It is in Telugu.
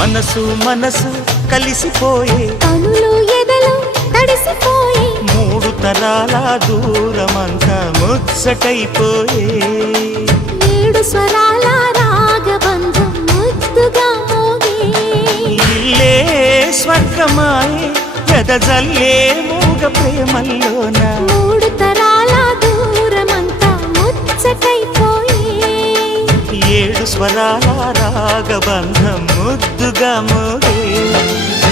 మనసు మనసు కలిసిపోయే కనులు ఎదలు తడిసిపోయే మూడు తరాల దూరమంతా ముచ్చటైపోయే ఏడు స్వరాల రాగబంధం ముద్దుగా మోగే ఇల్లే స్వర్గమాయే ఎదజల్లే మూగ ప్రేమల్లోన మూడు తరాల దూరమంతా ముచ్చటైపోయే ఏడు స్వరాల రాగబంధం ముద్దుగా మోగే